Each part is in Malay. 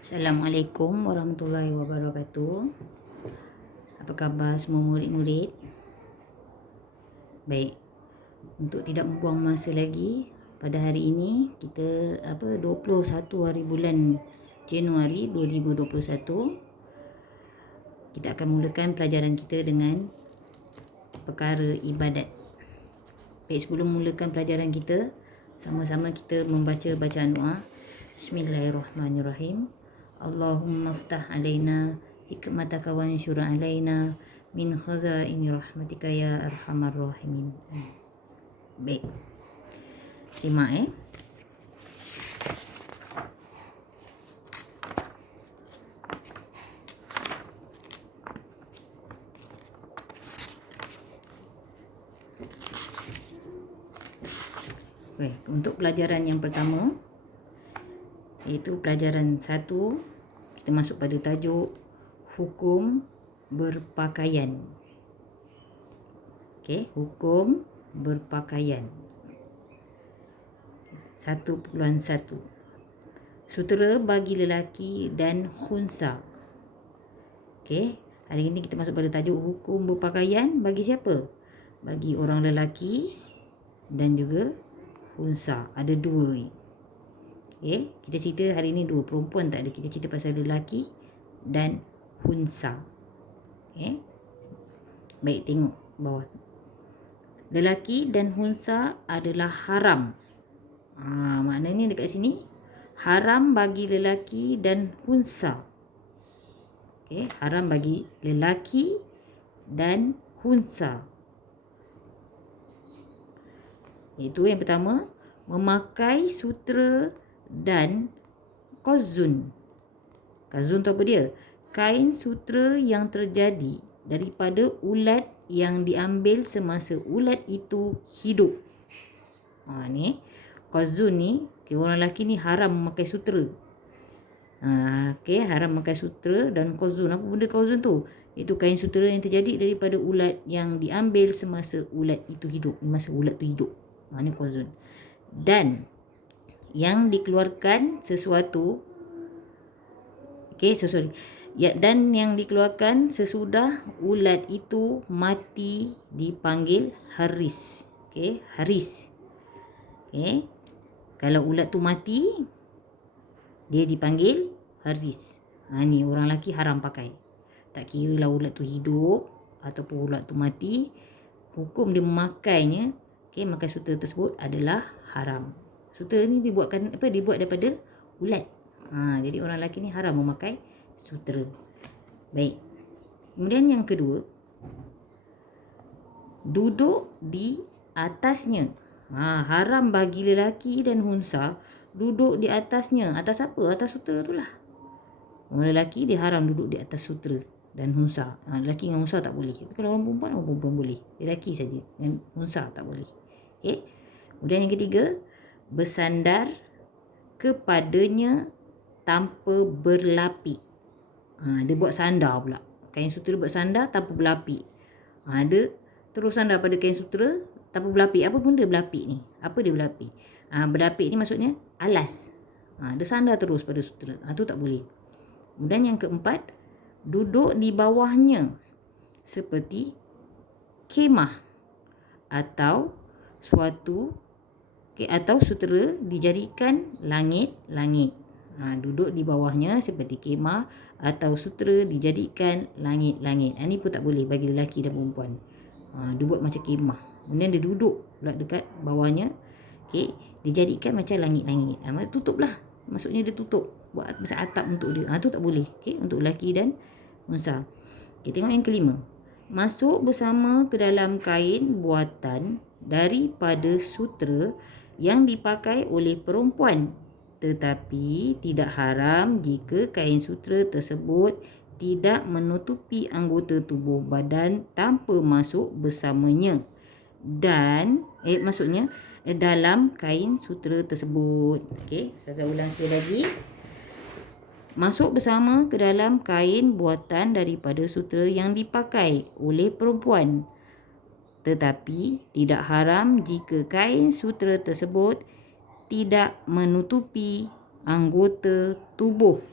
Assalamualaikum warahmatullahi wabarakatuh. Apa khabar semua murid-murid? Baik, untuk tidak membuang masa lagi, pada hari ini kita 21 hari bulan Januari 2021, kita akan mulakan pelajaran kita dengan perkara ibadat. Baik, sebelum mulakan pelajaran kita, sama-sama kita membaca bacaan doa. Bismillahirrahmanirrahim. Allahumma ftah alaina hikmataka wa anshur alaina min khazaini rahmatika ya arhamar rahimin. Baik, simak Baik, untuk pelajaran yang pertama, iaitu pelajaran 1, kita masuk pada tajuk hukum berpakaian. Okey, hukum berpakaian. 1.1. Sutera bagi lelaki dan khunsa. Okey, hari ini kita masuk pada tajuk hukum berpakaian bagi siapa? Bagi orang lelaki dan juga khunsa. Ada dua. Okay, kita cerita hari ini dua, perempuan tak ada. Kita cerita pasal lelaki dan khunsa. Okay. Baik, tengok bawah. Lelaki dan khunsa adalah haram. Maknanya dekat sini haram bagi lelaki dan khunsa. Okay, haram bagi lelaki dan khunsa. Itu yang pertama, memakai sutera dan qazun. Qazun tu apa dia? Kain sutera yang terjadi daripada ulat yang diambil semasa ulat itu hidup. Ni qazun ni, orang lelaki ni haram memakai sutera. Haram memakai sutera dan qazun. Apa benda qazun tu? Itu kain sutera yang terjadi daripada ulat yang diambil semasa ulat itu hidup. Masa ulat tu hidup. Ni qazun. Dan yang dikeluarkan sesuatu, dan yang dikeluarkan sesudah ulat itu mati dipanggil haris. Haris. Kalau ulat tu mati, dia dipanggil haris. Ni orang lelaki haram pakai. Tak kira lah ulat tu hidup ataupun ulat tu mati, hukum dia memakainya, makai sutera tersebut adalah haram. Sutera ni dibuat daripada ulat. Jadi orang lelaki ni haram memakai sutera. Baik. Kemudian yang kedua, duduk di atasnya. Haram bagi lelaki dan khunsa duduk di atasnya. Atas apa? Atas sutera tu lah. Orang lelaki dia haram duduk di atas sutera dan khunsa. Lelaki dengan khunsa tak boleh. Tapi kalau orang perempuan boleh. Lelaki saja dan khunsa tak boleh. Kemudian yang ketiga, bersandar kepadanya tanpa berlapik. Dia buat sandar pula. Kain sutera buat sandar tanpa berlapik. Dia terus sandar pada kain sutera tanpa berlapik. Apa benda berlapik ni? Apa dia berlapik? Berlapik ni maksudnya alas. Dia sandar terus pada sutera. Tu tak boleh. Kemudian yang keempat, duduk di bawahnya seperti kemah atau atau sutera dijadikan langit-langit. Duduk di bawahnya seperti kemah atau sutera dijadikan langit-langit. Ini pun tak boleh bagi lelaki dan perempuan. Dia buat macam kemah. Kemudian dia duduk pula dekat bawahnya. Dijadikan macam langit-langit. Tutuplah. Maksudnya dia tutup. Buat macam atap untuk dia. Tu tak boleh. Untuk lelaki dan unsa. Tengok yang kelima. Masuk bersama ke dalam kain buatan daripada sutera yang dipakai oleh perempuan, tetapi tidak haram jika kain sutera tersebut tidak menutupi anggota tubuh badan tanpa masuk bersamanya dan maksudnya dalam kain sutera tersebut. Saya ulang sekali lagi. Masuk bersama ke dalam kain buatan daripada sutera yang dipakai oleh perempuan, tetapi tidak haram jika kain sutera tersebut tidak menutupi anggota tubuh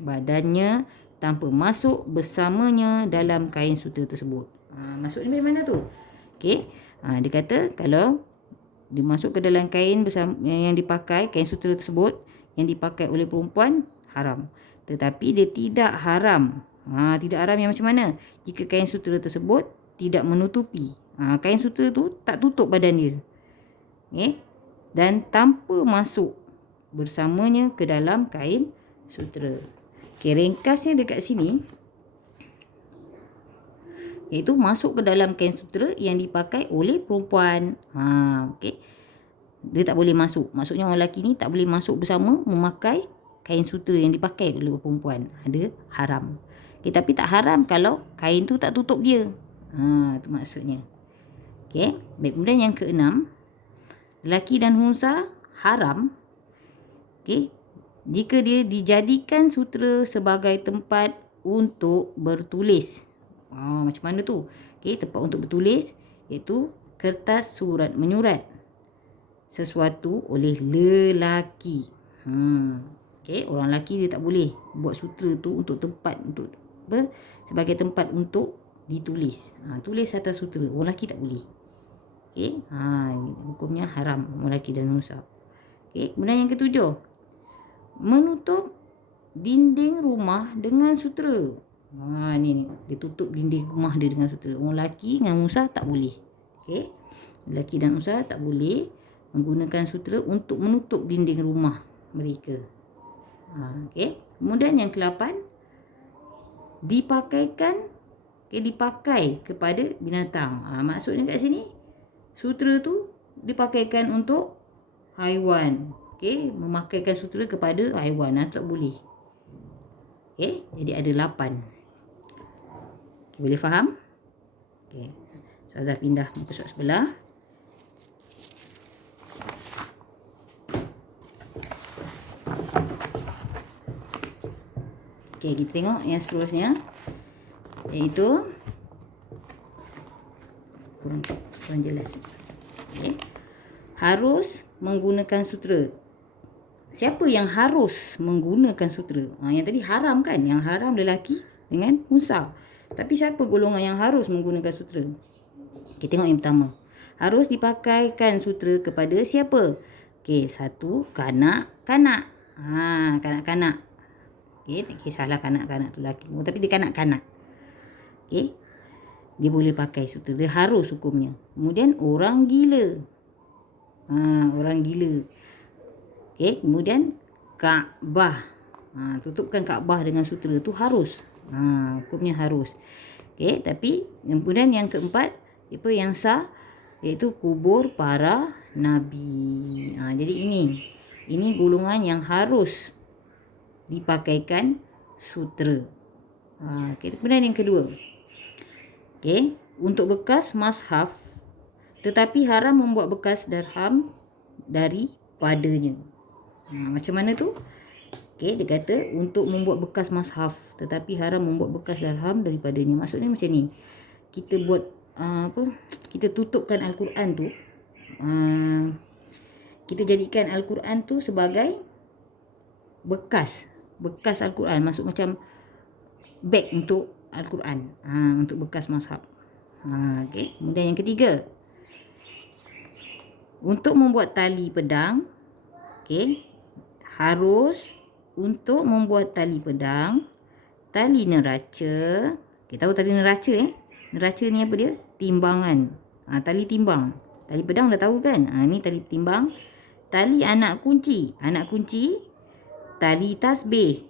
badannya tanpa masuk bersamanya dalam kain sutera tersebut. Masuk ni mana tu? Okey. Dia kata kalau dimasuk ke dalam kain bersama, yang dipakai, kain sutera tersebut yang dipakai oleh perempuan, haram. Tetapi dia tidak haram. Tidak haram yang macam mana? Jika kain sutera tersebut tidak menutupi. Kain sutera tu tak tutup badan dia. Okay? Dan tanpa masuk bersamanya ke dalam kain sutera. Okay, ringkasnya dekat sini, iaitu masuk ke dalam kain sutera yang dipakai oleh perempuan. Okay. Dia tak boleh masuk. Maksudnya orang lelaki ni tak boleh masuk bersama memakai kain sutera yang dipakai oleh perempuan. Dia haram. Okay, tapi tak haram kalau kain tu tak tutup dia. Itu maksudnya. Okay. Baik, kemudian yang keenam, lelaki dan unsa haram. Okay. Jika dia dijadikan sutera sebagai tempat untuk bertulis. Macam mana tu? Okay, tempat untuk bertulis iaitu kertas surat menyurat sesuatu oleh lelaki. Okay, orang lelaki dia tak boleh buat sutera tu untuk tempat untuk sebagai tempat untuk ditulis. Tulis atas sutera. Orang lelaki tak boleh. Okay, hukumnya haram orang lelaki dan unsa. Okay, kemudian yang ketujuh, menutup dinding rumah dengan sutera. Ni dia tutup dinding rumah dia dengan sutera. Orang lelaki dengan unsa tak boleh. Okay, lelaki dan unsa tak boleh menggunakan sutera untuk menutup dinding rumah mereka. Okay. Kemudian yang ke-8, dipakai kepada binatang. Maksudnya kat sini, sutera tu dipakaikan untuk haiwan. Okay. Memakaikan sutera kepada haiwan. Tak boleh. Okay. Jadi ada 8. Okay, boleh faham? Okay. Ustazah pindah muka surat sebelah. Okay, kita tengok yang seterusnya, iaitu kurang jelas. Okay. Harus menggunakan sutera. Siapa yang harus menggunakan sutera? Yang tadi haram kan? Yang haram lelaki dengan unsa. Tapi siapa golongan yang harus menggunakan sutera? Kita tengok yang pertama. Harus dipakaikan sutera kepada siapa? Okay, satu, kanak-kanak. Kanak-kanak. Okay, tak kisahlah kanak-kanak tu lelaki. Tapi dia kanak-kanak. Okay. Dia boleh pakai sutera. Dia harus hukumnya. Kemudian orang gila. Orang gila. Okay. Kemudian Kaabah. Tutupkan Kaabah dengan sutera tu harus. Hukumnya harus. Okay. Tapi kemudian yang keempat, apa yang sah, iaitu kubur para nabi. Jadi ini golongan yang harus dipakaikan sutera. Okay. Kemudian yang kedua, okay, untuk bekas mashaf, tetapi haram membuat bekas darham daripadanya. Macam mana tu? Okay, dia kata untuk membuat bekas mashaf, tetapi haram membuat bekas darham daripadanya. Maksudnya macam ni, kita buat kita tutupkan Al-Quran tu, kita jadikan Al-Quran tu sebagai bekas Al-Quran, masuk macam beg untuk Al-Quran, untuk bekas mashaf. Okay. Kemudian yang ketiga, untuk membuat tali pedang, okay, harus untuk membuat tali pedang, tali neraca. Kita tahu tali neraca, neraca ni apa dia? Timbangan. Tali timbang. Tali pedang dah tahu kan? Ni tali timbang. Tali anak kunci, tali tasbih,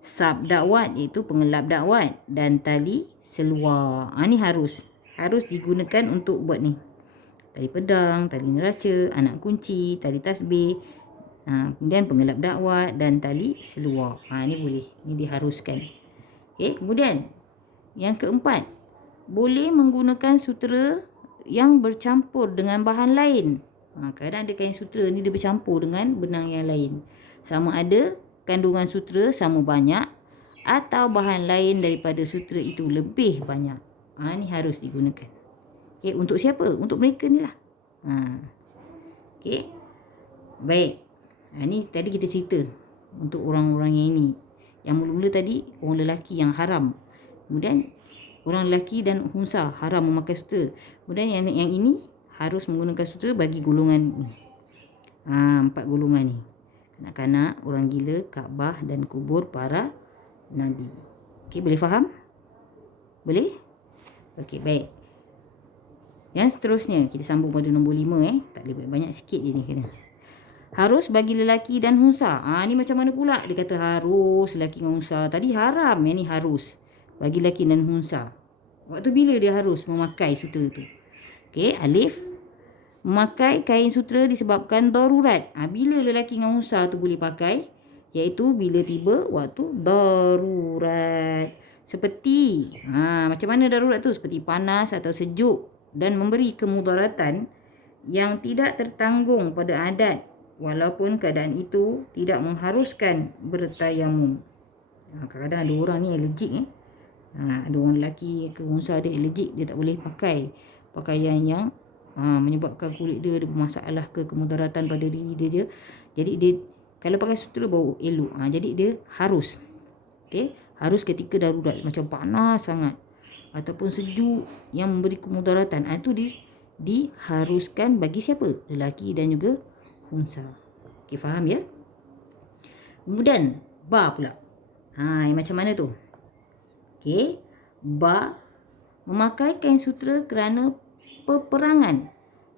sab dakwat iaitu pengelap dakwat, dan tali seluar. Ni harus digunakan untuk buat ni. Tali pedang, tali neraca, anak kunci, tali tasbih, kemudian pengelap dakwat dan tali seluar. Ni boleh. Ni diharuskan. Okay. Kemudian yang keempat, boleh menggunakan sutera yang bercampur dengan bahan lain. Kadang ada kain sutera ni dia bercampur dengan benang yang lain. Sama ada kandungan sutera sama banyak atau bahan lain daripada sutera itu lebih banyak. Ni harus digunakan. Okay, untuk siapa? Untuk mereka ni lah. Okay. Baik. Ni tadi kita cerita untuk orang-orang yang ini, Yang mula-mula tadi orang lelaki yang haram. Kemudian orang lelaki dan unsa haram memakai sutera. Kemudian yang ini harus menggunakan sutera bagi golongan ni. 4 golongan ni. Kanak-kanak, orang gila, Kaabah dan kubur para nabi. Okey, boleh faham? Boleh? Okey, baik. Yang seterusnya, kita sambung pada nombor 5 Tak boleh banyak sikit je ni kena. Harus bagi lelaki dan unsa. Ni macam mana pula? Dia kata harus lelaki dan unsa. Tadi haram, yang ni harus bagi lelaki dan unsa. Waktu bila dia harus memakai sutera tu? Okey, alif. Memakai kain sutera disebabkan darurat. Bila lelaki dan unsa tu boleh pakai? Iaitu bila tiba waktu darurat. Seperti, macam mana darurat tu? Seperti panas atau sejuk dan memberi kemudaratan yang tidak tertanggung pada adat walaupun keadaan itu tidak mengharuskan bertayamum. Kadang-kadang ada orang ni allergic ada orang lelaki ke unsa dia allergic, dia tak boleh pakai pakaian yang menyebabkan kulit dia ada masalah ke kemudaratan pada diri dia. Jadi dia kalau pakai sutera baru elok. Jadi dia harus. Okey, harus ketika darurat macam panas sangat ataupun sejuk yang memberi kemudaratan. Itu diharuskan bagi siapa? Lelaki dan juga unsa. Okey, faham ya? Kemudian ba pula. Yang macam mana tu? Okey, ba memakai kain sutera kerana peperangan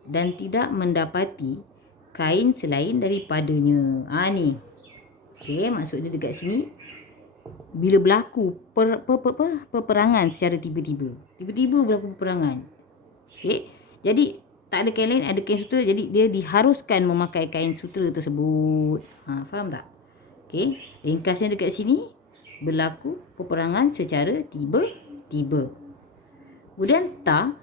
dan tidak mendapati kain selain daripadanya. Ni. Okey, maksud dia dekat sini bila berlaku peperangan secara tiba-tiba. Tiba-tiba berlaku peperangan. Okey, jadi tak ada kain lain, ada kain sutera, jadi dia diharuskan memakai kain sutera tersebut. Faham tak? Okey, ringkasnya dekat sini berlaku peperangan secara tiba-tiba. Kemudian ta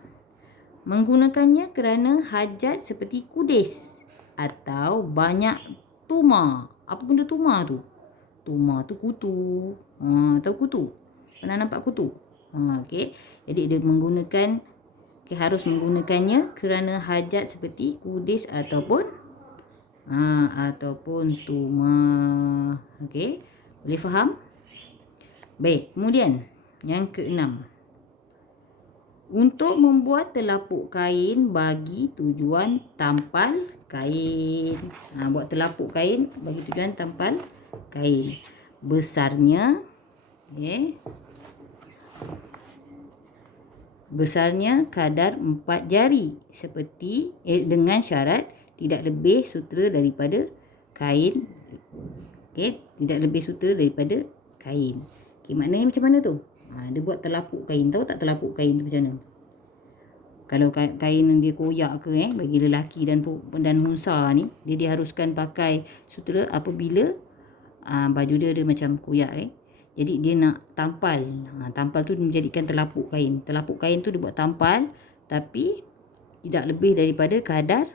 menggunakannya kerana hajat seperti kudis atau banyak tuma. Apa benda tuma tu? Tuma tu kutu. Tahu kutu? Pernah nampak kutu? Okey. Jadi dia menggunakan, harus menggunakannya kerana hajat seperti kudis ataupun tuma. Okey. Boleh faham? Baik. Kemudian yang keenam. Untuk membuat telapuk kain bagi tujuan tampal kain. Buat telapuk kain bagi tujuan tampal kain. Besarnya besarnya kadar 4 jari seperti dengan syarat tidak lebih sutera daripada kain. Okey, tidak lebih sutera daripada kain. Okey, maknanya macam mana tu? Dia buat telapuk kain. Tahu tak telapuk kain tu macam mana? Kalau kain dia koyak ke bagi lelaki dan unsa ni, dia diharuskan pakai sutera apabila baju dia ada macam koyak Jadi dia nak tampal. Tampal tu menjadikan telapuk kain. Telapuk kain tu dia buat tampal tapi tidak lebih daripada kadar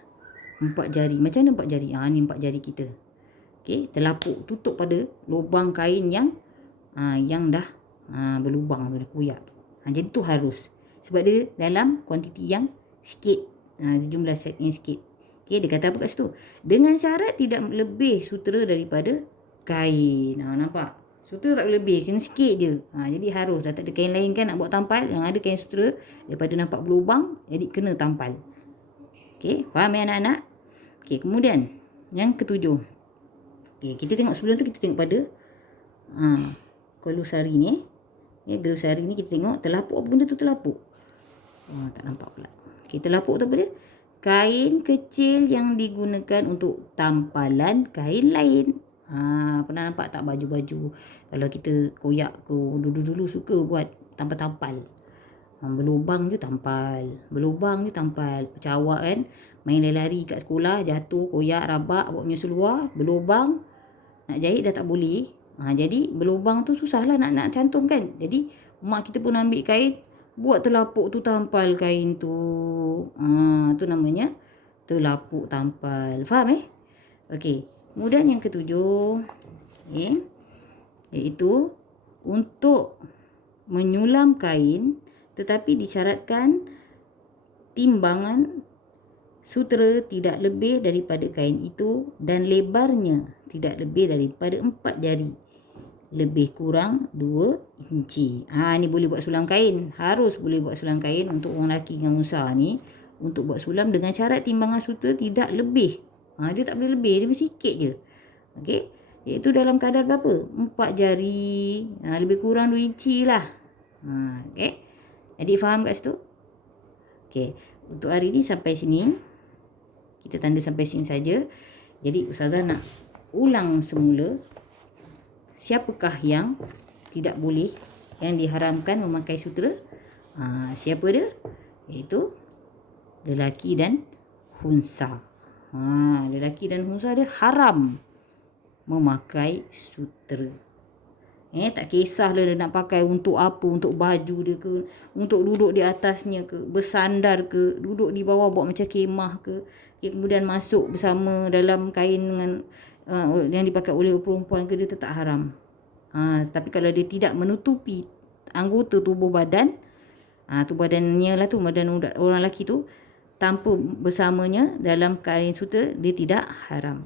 4 jari. Macam mana 4 jari? Ni 4 jari kita. Okey, telapuk tutup pada lubang kain yang dah berlubang, dah koyak tu. Jadi tu harus. Sebab dia dalam kuantiti yang sikit. Jumlah set yang sikit. Okey, dia kata apa kat situ? Dengan syarat tidak lebih sutera daripada kain. Nampak? Sutera tak boleh lebih, kena sikit je. Jadi harus. Dah tak ada kain lain kan nak buat tampal. Yang ada kain sutera, daripada nampak berlubang, jadi kena tampal. Okey, faham ya anak-anak? Okey, kemudian yang ketujuh. Okey, kita tengok sebelum tu kita tengok pada Gelusari ni. Gelusari ni kita tengok telapuk. Apa benda tu telapuk? Tak nampak pula. Okey, telapuk tu apa dia? Kain kecil yang digunakan untuk tampalan kain lain. Pernah nampak tak baju-baju kalau kita koyak ke dulu-dulu suka buat tampal-tampal. Berlubang je tampal. Berlubang je tampal. Pecawak kan. Main lari-lari kat sekolah, jatuh, koyak, rabak, buat punya seluar, berlubang. Nak jahit dah tak boleh. Jadi berlubang tu susahlah nak cantum kan. Jadi mak kita pun ambil kain, buat telapuk tu tampal kain tu. Tu namanya telapuk tampal. Faham Okey. Kemudian yang ketujuh, iaitu untuk menyulam kain tetapi disyaratkan timbangan sutera tidak lebih daripada kain itu dan lebarnya tidak lebih daripada 4 jari. lebih kurang 2 inci. Ni boleh buat sulam kain. Harus boleh buat sulam kain untuk orang lelaki dengan unsa ni. Untuk buat sulam dengan syarat timbangan sutera tidak lebih. Dia tak boleh lebih. Dia mesti sikit je. Okey. Iaitu dalam kadar berapa? 4 jari. Lebih kurang 2 inci lah. Okey. Adik faham kat situ? Okey. Untuk hari ni sampai sini. Kita tanda sampai sini saja. Jadi Ustazah nak ulang semula. Siapakah yang tidak boleh, yang diharamkan memakai sutera? Siapa dia? Iaitu lelaki dan hunsa. Lelaki dan hunsa dia haram memakai sutera. Tak kisahlah dia nak pakai untuk apa, untuk baju dia ke, untuk duduk di atasnya ke, bersandar ke, duduk di bawah buat macam kemah ke, kemudian masuk bersama dalam kain dengan yang dipakai oleh perempuan ke, dia tetap haram. Tapi kalau dia tidak menutupi anggota tubuh badan, tubuh badannya lah tu, badan orang lelaki tu, tanpa bersamanya dalam kain sutera, dia tidak haram.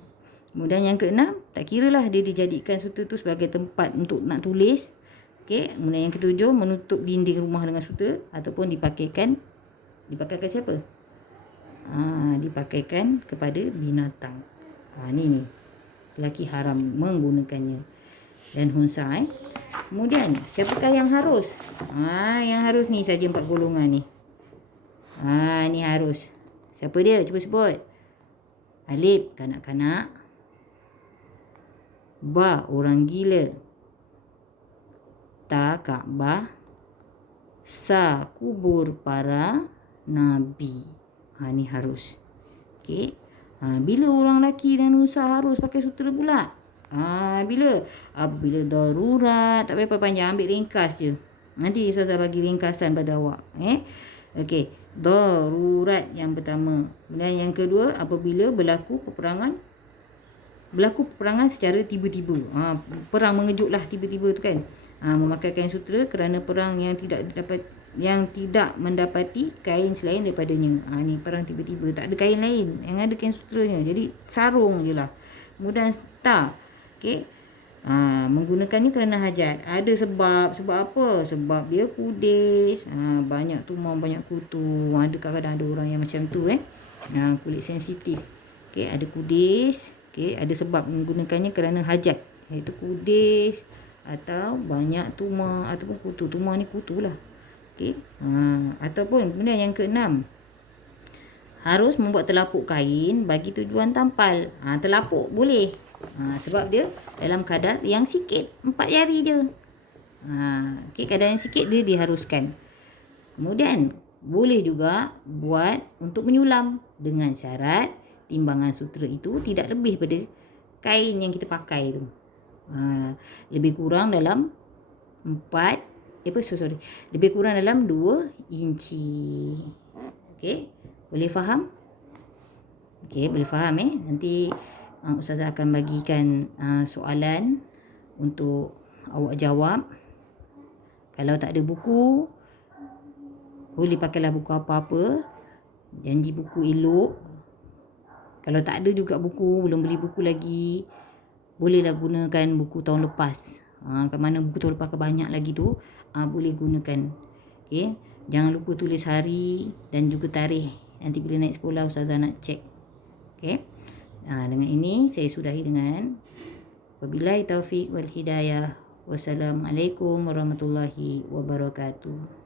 Kemudian yang keenam, tak kira lah dia dijadikan sutera tu sebagai tempat untuk nak tulis. Okey. Kemudian yang ketujuh, menutup dinding rumah dengan sutera ataupun dipakaikan siapa? Dipakaikan kepada binatang. Ni lelaki haram menggunakannya. Dan hunsa. Kemudian siapakah yang harus? Yang harus ni saja 4 golongan ni. Ni harus. Siapa dia? Cuba sebut. Alif, kanak-kanak. Ba, orang gila. Ta, Kaabah. Sa, kubur para nabi. Ni harus. Okey. Bila orang lelaki dan unsa harus pakai sutera pula? Bila? Apabila darurat. Tak payah panjang, ambil ringkas je. Nanti Ustazah bagi ringkasan pada awak. Okey. Darurat yang pertama. Dan yang kedua, apabila berlaku peperangan secara tiba-tiba. Perang mengejutlah tiba-tiba tu kan. Memakai kain sutera kerana perang yang tidak mendapati kain selain daripadanya. Ni perang tiba-tiba, tak ada kain lain, yang ada kain suteranya. Jadi sarung je lah. Kemudian okey. Menggunakannya kerana hajat. Ada sebab apa? Sebab dia kudis, banyak tumor, banyak kutu. Ada kadang-kadang ada orang yang macam tu kulit sensitif. Okey, ada kudis. Okey, ada sebab menggunakannya kerana hajat, iaitu kudis atau banyak tumor ataupun kutu. Tumor ni kutu lah. Okey. Ataupun kemudian yang keenam, harus membuat telapuk kain bagi tujuan tampal. Telapuk boleh. Sebab dia dalam kadar yang sikit, 4 jari je. Okey, kadar yang sikit dia diharuskan. Kemudian boleh juga buat untuk menyulam dengan syarat timbangan sutera itu tidak lebih pada kain yang kita pakai tu. Lebih kurang dalam lebih kurang dalam 2 inci. Okey, boleh faham? Okey, boleh faham Nanti Ustazah akan bagikan soalan untuk awak jawab. Kalau tak ada buku, boleh pakailah buku apa-apa. Janji buku elok. Kalau tak ada juga buku, belum beli buku lagi, bolehlah gunakan buku tahun lepas. Kat mana buku tahun lepas banyak lagi tu, boleh gunakan. Okey, jangan lupa tulis hari dan juga tarikh. Nanti bila naik sekolah Ustazah nak cek. Okey. Dengan ini saya sudahi dengan wabillahi taufik wal hidayah. Wassalamualaikum warahmatullahi wabarakatuh.